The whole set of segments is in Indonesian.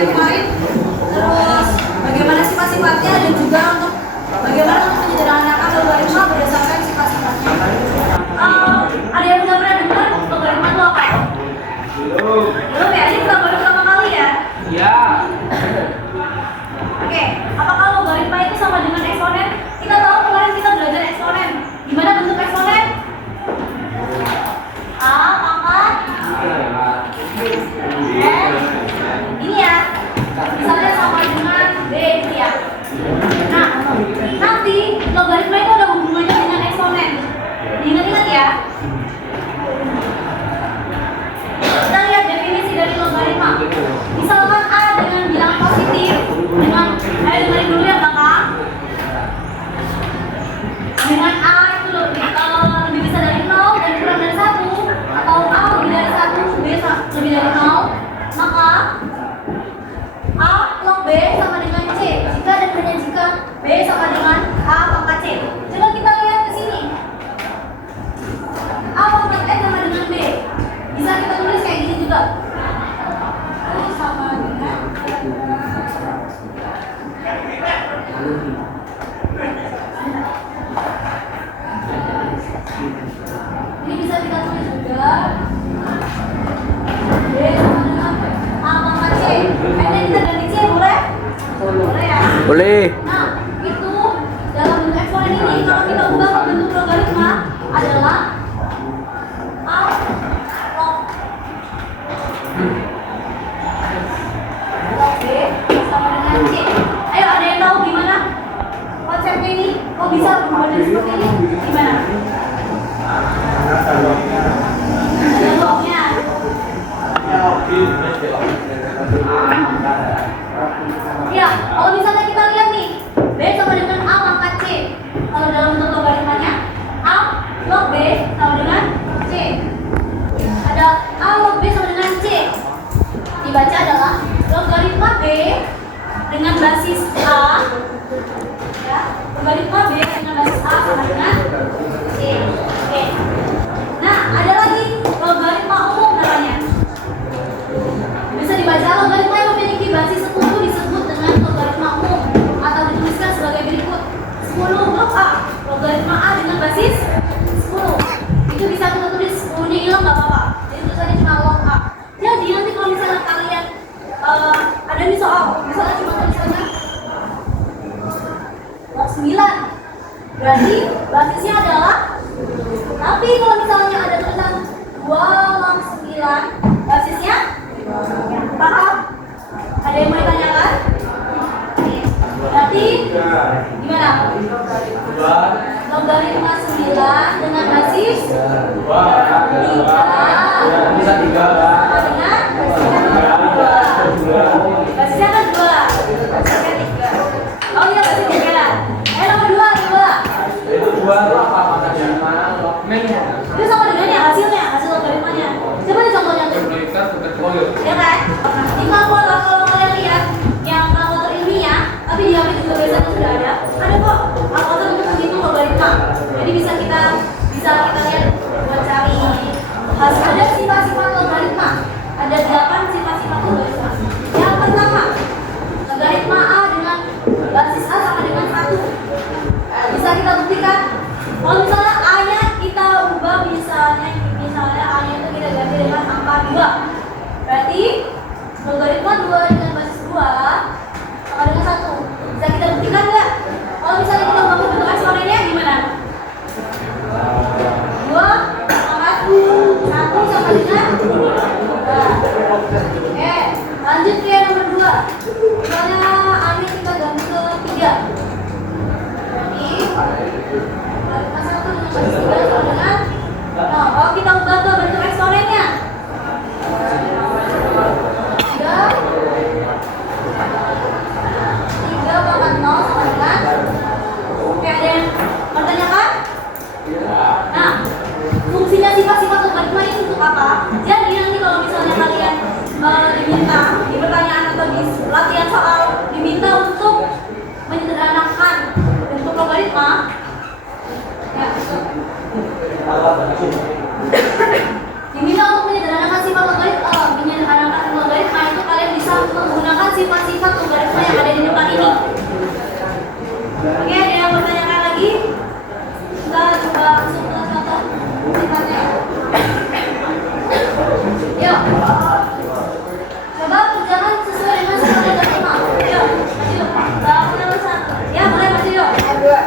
yang kemarin, terus bagaimana sifat-sifatnya dan juga untuk bagaimana untuk menyederhanakan logaritma berdasarkan sifat-sifatnya. Ada yang udah pernah dengar logaritma itu apa? Belum ya? Ini baru pertama kali ya? Iya. Oke, apakah logaritma itu sama dengan eksponen? Kita tahu kemarin kita belajar eksponen. Gimana bentuk eksponen? A pangkat ini ya, misalnya sama dengan B gitu ya. Nah, nanti logaritma itu ada hubungannya dengan eksponen. Diingat-ingat ya. Kita lihat definisi dari logaritma. Misalkan A dengan bilangan positif, dengerin dulu ya belakang. Dengan A itu lebih besar dari 0 dan kurang dari 1, atau A lebih dari 1, B lebih dari 0, maka A log B sama dengan C. Jika dan hanya jika B sama dengan A pangkat C. Coba kita lihat ke sini. A pangkat S sama dengan B. Bisa kita tulis kayak gini juga. A sama dengan ini bisa kita tulis juga. B sama dengan A pangkat C. Ini kita ganti C boleh? Boleh ya? Boleh. Nah, itu dalam bentuk eksponen ini kalau kita ubah ke bentuk logaritma adalah A log B sama dengan C. Ayo, ada yang tahu gimana konsepnya ini? Kok bisa berubah dari seperti ini? Gimana? Ada lognya. Ya, kalau misalnya kita lihat nih, B sama dengan A pangkat C. Kalau dalam bentuk logaritmanya, A log B sama dengan C. Ada A log B sama dengan C. Dibaca adalah logaritma B dengan basis A. Ya, logaritma B dengan basis A sama dengan C. Oke. Nah, ada lagi logaritma umum namanya. Bisa dibaca logaritma yang memiliki basis 10 disebut dengan logaritma umum atau dituliskan sebagai berikut. 10 log A, logaritma A dengan basis 10. Itu bisa kita tulis 10-nya hilang nggak apa-apa. Jadi tulisannya cuma log A. Jadi nanti kalau misalnya kalian ada nih soal, misalnya cuma tulisannya log 9. Berarti basisnya adalah, tapi kalau misalnya ada tulisan 2 log 9, basisnya paham? Ada yang mau ditanyakan? Berarti gimana? Logaritma 9 dengan basis 3 Bisa 3. sama dengan basisnya kan 2. Basisnya 3. Oh iya, basisnya 3. Nomor 2 coba. Itu 2 itu apa makanya? Logmennya. Itu sama dengan ya hasilnya, hasil logaritmanya. Coba nih contohnya tuh. Ya kan? Di kalkulator kalau kalian lihat yang kalkulator ilmiah, tapi di HP juga biasanya sudah ada kok kalkulator untuk menghitung logaritma. Jadi bisa kita lihat buat cari hasil. Ada sifat-sifat logaritma. Ada 8 sifat-sifat logaritma. Yang pertama, logaritma A dengan basis A sama dengan 1. Bisa kita buktikan. Kalau misalnya A-nya kita ubah, misalnya A-nya itu kita ganti dengan angka 2. Berarti logaritma 2 dengan basis 2 sama dengan 1. Bisa kita buktikan nggak? Kalau misalnya kita ubah bentuk eksponennya gimana? 2 pangkat 1 sama dengan 2. Oke, lanjut ke yang nomor 2. Misalnya A-nya kita ganti ke 3. Berarti logaritma 1 dengan basis 3 sama dengan, nah kalau kita ubah ke bentuk eksponennya 3 pangkat 0 sama dengan, oke, ada yang mempertanyakan? Nah, fungsinya sifat-sifat logaritma ini untuk apa? Jadi nanti kalau misalnya kalian diminta di pertanyaan atau di latihan soal diminta untuk menyederhanakan bentuk logaritma, ya, diminta untuk menyederhanakan sifat logaritma, itu kalian bisa menggunakan sifat-sifat logaritma yang ada di depan ini. Oke, ada yang bertanyakan lagi? Kita coba langsung ke contoh sifatnya. Yuk. Coba kerjakan sesuai dengan sifat logaritma. Yuk, maju. Bangun nomor 1. Ya, boleh maju yuk. Ya.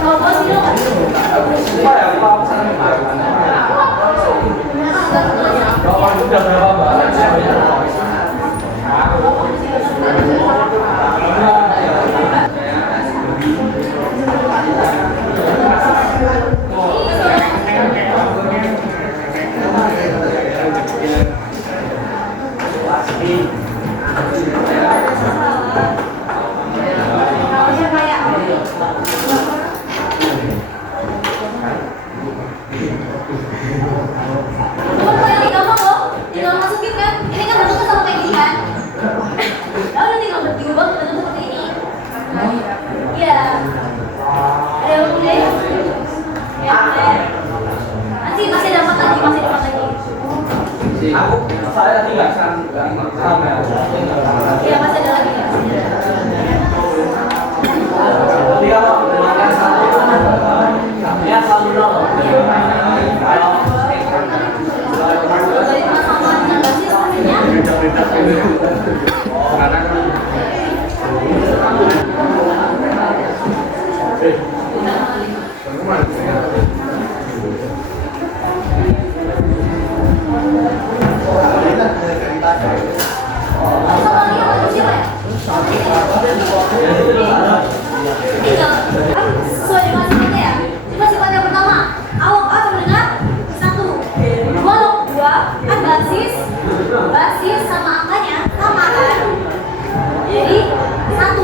Kalau bos yuk. Udah berapa banget? Saya tadi nggak sama ya. Iya, masih ada lagi. Jadi kalau dengan satu ya selalu nol. Sesuai dengan sifatnya ya. Kita sifat yang pertama, awal A sama dengan 1. 2 log 2 kan basis sama angkanya sama kan. Jadi 1.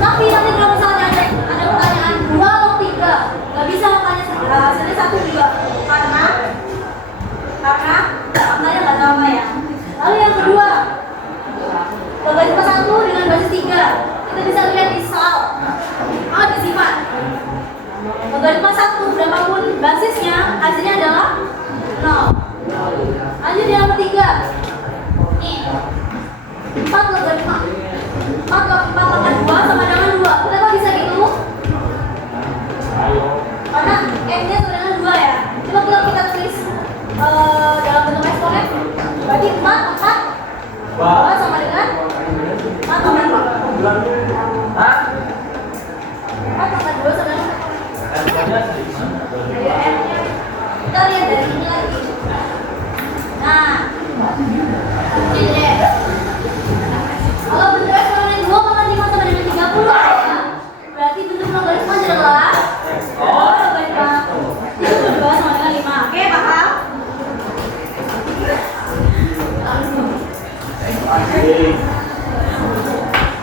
Tapi nanti kalau misalnya ada pertanyaan 2 log 3, nggak bisa angkanya hasilnya 1 juga karena angkanya nggak sama ya. Lalu yang kedua, logaritma 1 dengan basis 3. Kita bisa lihat di soal. Di sifat. Logaritma 1 berapapun basisnya, hasilnya adalah 0. Lanjut yang ketiga. Nih. 4 logaritma 4 pangkat 2 sama dengan 2. Kenapa bisa gitu? Karena F-nya sama dengan 2 ya. Coba kalau kita tulis dalam bentuk eksponen, berarti 4 2 sama dengan 4 tambah 2. Hah? 4 tambah 2 sama dengan kita lihat dari ini lagi. Nah, ini deh. Kalau bentuk eksponen 2 sama 5 sama dengan 30 ya, berarti bentuk logaritma adalah logaritma 32 sama dengan 5. Oke, paham?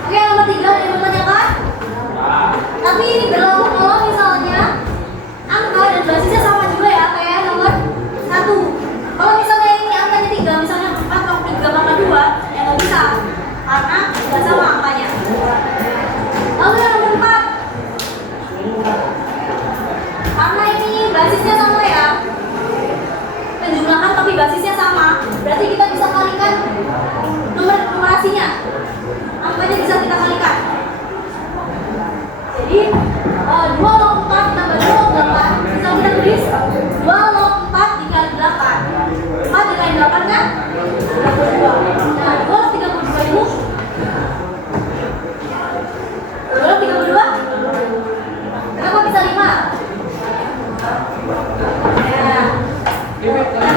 Oke, nomor 3 ada yang bertanyakan? Tapi ini berlaku kalau misalnya angka dan basisnya sama juga ya, kayak nomor 1. Kalau misalnya ini angkanya 3, misalnya 4 sama 3 sama 2, ya nggak bisa karena nggak sama angkanya. Lalu yang nomor 4, karena ini basisnya sama ya, penjumlahan tapi basisnya sama, berarti kita bisa kalikan numerasinya, angkanya bisa kita kalikan. Jadi 2 log 4 tambah 2 log 8 bisa kita tulis 2 log 4 dikali 8. 4 dikali 8 kan 32. Nah, 2 log 32 itu 2 log 32 kenapa bisa 5? Karena dipercaya